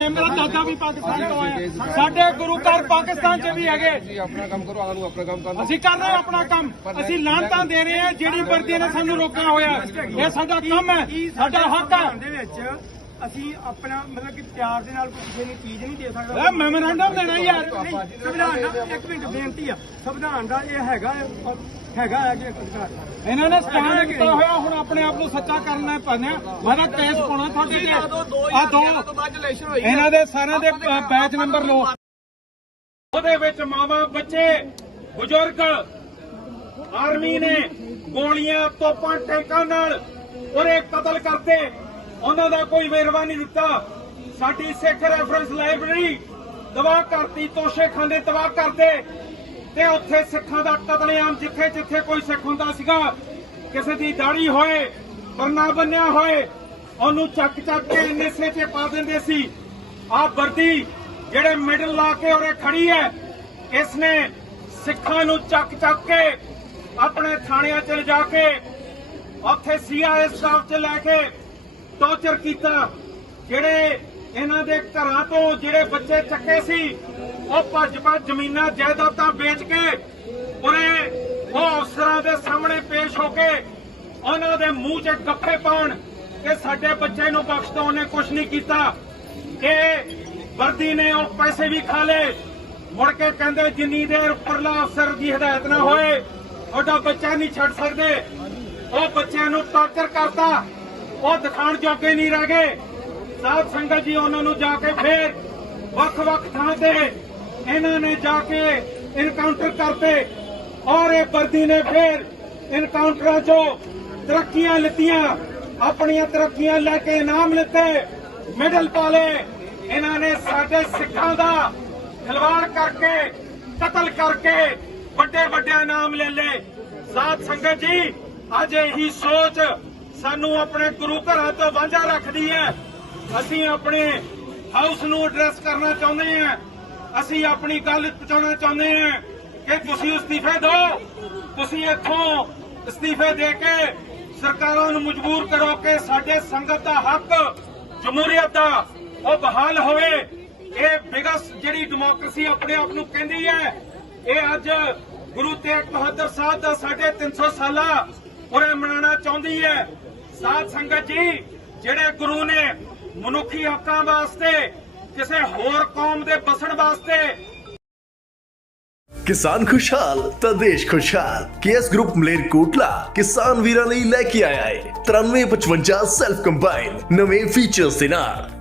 ਇਹ ਮੇਰਾ ਦਾਦਾ ਵੀ ਪਾਕਿਸਤਾਨ ਤੋਂ ਆਇਆ। ਸਾਡੇ ਗੁਰੂ ਘਰ ਪਾਕਿਸਤਾਨ 'ਚ ਵੀ ਹੈਗੇ। ਤੁਸੀਂ ਆਪਣਾ ਕੰਮ ਕਰੋ ਆਹ ਨੂੰ ਆਪਣਾ ਕੰਮ ਕਰਨ ਅਸੀਂ ਕਰ ਰਹੇ ਹਾਂ ਆਪਣਾ ਕੰਮ। ਅਸੀਂ ਲਾਂਤਾਂ ਦੇ ਰਹੇ ਹਾਂ ਜਿਹੜੀ ਵਰਦੀ ਨੇ ਸਾਨੂੰ ਰੋਕਿਆ ਹੋਇਆ ਇਹ ਸਾਡਾ ਕੰਮ ਹੈ ਸਾਡਾ ਹੱਕ ਹੈ। ਅਸੀਂ ਆਪਣਾ ਮਤਲਬ ਕਿ ਪਿਆਰ ਦੇ ਨਾਲ ਕੋਈ ਕਿਸੇ ਨੂੰ ਚੀਜ਼ ਨਹੀਂ ਦੇ ਸਕਦਾ। ਇਹ ਮੈਮੋਰੈਂਡਮ ਦੇਣਾ ਯਾਰ ਨਹੀਂ, ਸੰਵਿਧਾਨ ਦਾ ਇੱਕ ਮਿੰਟ ਬੇਨਤੀ ਆ। ਸੰਵਿਧਾਨ ਦਾ ਇਹ ਹੈਗਾ ਹੈ, ਹੈਗਾ ਹੈ ਕਿ ਅਧਿਕਾਰ ਇਹਨਾਂ ਨੇ ਸਟੈਂਡ ਕੀਤਾ ਹੋਇਆ ਹੁਣ ਆਪਣੇ ਆਪ ਨੂੰ ਸੱਚਾ ਕਰਨਾ ਪੈਣਾ ਮੈਂ ਤਾਂ ਕੇਸ ਪਾਉਣਾ ਤੁਹਾਡੇ ਤੇ। ਆ ਦੋ ਇਹਨਾਂ ਦੇ ਸਾਰਿਆਂ ਦੇ ਬੈਚ ਨੰਬਰ ਲਓ। ਉਹਦੇ ਵਿੱਚ ਮਾਵਾ ਬੱਚੇ ਬਜ਼ੁਰਗ ਆਰਮੀ ਨੇ ਗੋਲੀਆਂ ਤੋਪਾਂ ਟੈਂਕਾਂ ਨਾਲ ਉਹਨੇ ਕਤਲ ਕਰਤੇ। ਉਹਨਾਂ ਦਾ ਕੋਈ ਵੇਰਵਾ ਨਹੀਂ ਦਿੱਤਾ। ਸਾਡੀ ਸਿੱਖ ਰੈਫਰੈਂਸ ਲਾਇਬ੍ਰੇਰੀ ਤਬਾਹ ਕਰਤੀ ਤੋਸ਼ੇਖਾਨੇ ਤਬਾਹ ਕਰਦੇ। ਤੇ ਉੱਥੇ ਸਿੱਖਾਂ ਦਾ ਕਤਲੇਆਮ ਜਿੱਥੇ ਜਿੱਥੇ ਕੋਈ ਸਿੱਖ ਹੁੰਦਾ ਸੀਗਾ, ਕਿਸੇ ਦੀ ਦਾੜੀ ਹੋਏ, ਪਰਨਾ ਬੰਨਿਆ ਹੋਏ, ਉਹਨੂੰ ਚੱਕ ਚੱਕ ਕੇ ਨਿਸੇ 'ਚ ਪਾ ਦਿੰਦੇ ਸੀ। ਆਹ ਵਰਦੀ ਜਿਹੜੇ ਮੈਡਲ ਲਾ ਕੇ ਉਰੇ ਖੜੀ ਹੈ ਇਸ ਨੇ ਸਿੱਖਾਂ ਨੂੰ ਚੱਕ ਚੱਕ ਕੇ ਆਪਣੇ ਥਾਣਿਆਂ 'ਚ ਲਿਜਾ ਕੇ, ਉੱਥੇ ਸੀਆਈਏ ਸਟਾਫ 'ਚ ਲੈ ਕੇ ਟੌਰਚਰ ਕੀਤਾ, ਜਿਹੜੇ ਇਹਨਾਂ ਦੇ ਘਰਾਂ ਤੋਂ ਜਿਹੜੇ ਬੱਚੇ ਚੱਕੇ ਸੀ, ਉਹ ਭੱਜ ਭੱਜ ਜ਼ਮੀਨਾਂ ਜਾਇਦਾਦਾਂ ਵੇਚ ਕੇ ਉਰੇ ਉਹ ਅਫਸਰਾਂ ਦੇ ਸਾਹਮਣੇ ਪੇਸ਼ ਹੋ ਕੇ ਉਹਨਾਂ ਦੇ ਮੂੰਹ 'ਚ ਗੱਫੇ ਪਾਉਣ ਕਿ ਸਾਡੇ ਬੱਚੇ ਨੂੰ ਬਖਸ਼ ਦੋ ਉਹਨੇ ਕੁਝ ਨਹੀਂ ਕੀਤਾ। ਇਹ ਵਰਦੀ ਨੇ ਉਹ ਪੈਸੇ ਵੀ ਖਾ ਲਏ। ਮੁੜ ਕੇ ਕਹਿੰਦੇ ਜਿੰਨੀ ਦੇਰ ਉੱਪਰਲਾ ਅਫਸਰ ਦੀ ਹਦਾਇਤ ਨਾ ਹੋਏ ਤੁਹਾਡਾ ਬੱਚਾ ਨਹੀਂ ਛੱਡ ਸਕਦੇ। ਉਹ ਬੱਚਿਆਂ ਨੂੰ ਟਾਰਚਰ ਕਰਤਾ। ਉਹ ਦਿਖਾਣ ਜੋਗੇ ਨਹੀਂ ਰਹਿ ਗਏ। ਸਾਧ ਸੰਗਤ ਜੀ, ਉਹਨਾਂ ਨੂੰ ਜਾ ਕੇ ਫੇਰ ਵੱਖ-ਵੱਖ ਥਾਂ ਤੇ ਇਹਨਾਂ ਨੇ ਜਾ ਕੇ ਇਨਕਾਊਂਟਰ ਕਰਤੇ ਔਰ ਇਹ ਵਰਦੀ ਨੇ ਫੇਰ ਇਨਕਾਊਂਟਰਾਂ 'ਚੋਂ ਤਰੱਕੀਆਂ ਲਿੱਤੀਆਂ, ਆਪਣੀਆਂ ਤਰੱਕੀਆਂ ਲੈ ਕੇ ਇਨਾਮ ਲਿੱਤੇ। ਮੈਡਲ ਪਾਲੇ ਇਹਨਾਂ ਨੇ ਸਾਡੇ ਸਿੱਖਾਂ ਦਾ ਖਿਲਵਾੜ ਕਰਕੇ, ਕਤਲ ਕਰਕੇ ਵੱਡੇ ਵੱਡੇ ਇਨਾਮ ਲੈ ਲਏ। ਸਾਧ ਸੰਗਤ ਜੀ, ਅੱਜ ਇਹੀ ਸੋਚ ਸਾਨੂੰ ਆਪਣੇ ਗੁਰੂ ਘਰਾਂ ਤੋਂ ਵਾਂਝਾ ਰੱਖਦੀ ਹੈ। ਅਸੀਂ ਆਪਣੇ ਹਾਊਸ ਨੂੰ ਐਡਰੈਸ ਕਰਨਾ ਚਾਹੁੰਦੇ ਹਾਂ। ਅਸੀਂ ਆਪਣੀ ਗੱਲ ਪਹੁੰਚਾਉਣਾ ਚਾਹੁੰਦੇ ਹਾਂ ਕਿ ਤੁਸੀਂ ਅਸਤੀਫੇ ਦਿਓ। ਤੁਸੀਂ ਇੱਥੋਂ ਅਸਤੀਫੇ ਦੇ ਕੇ ਸਰਕਾਰਾਂ ਨੂੰ ਮਜਬੂਰ ਕਰੋ ਕਿ ਸਾਡੇ ਸੰਗਤ ਦਾ ਹੱਕ, ਜਮਹੂਰੀਅਤ ਦਾ ਉਹ ਬਹਾਲ ਹੋਵੇ। ਇਹ ਬਿਗਸ ਜਿਹੜੀ ਡੈਮੋਕ੍ਰੇਸੀ ਆਪਣੇ ਆਪ ਨੂੰ ਕਹਿੰਦੀ ਹੈ, ਇਹ ਅੱਜ ਗੁਰੂ ਤੇਗ ਬਹਾਦਰ ਸਾਹਿਬ ਦਾ ਸਾਡੇ 300 ਸਾਲਾ ਉਰੇ ਮਨਾਉਣਾ ਚਾਹੁੰਦੀ ਹੈ। ਸਾਧ ਸੰਗਤ ਜੀ, ਜਿਹੜੇ ਗੁਰੂ ਨੇ ਮਨੁੱਖੀ ਹੱਕਾਂ ਵਾਸਤੇ, ਕਿਸੇ ਹੋਰ ਕੌਮ ਦੇ ਬਸਣ ਵਾਸਤੇ ਕਿਸਾਨ ਖੁਸ਼ਹਾਲ, ਤਾਂ ਦੇਸ਼ ਖੁਸ਼ਹਾਲ। ਕੇਐਸ ਗਰੁੱਪ ਮਲੇਰਕੋਟਲਾ ਕਿਸਾਨ ਵੀਰਾਂ ਲਈ ਲੈ ਕੇ ਆਇਆ ਹੈ 9355 ਸੈਲਫ ਕੰਬਾਈਨ ਨਵੇਂ ਫੀਚਰਸ ਦੇ ਨਾਲ।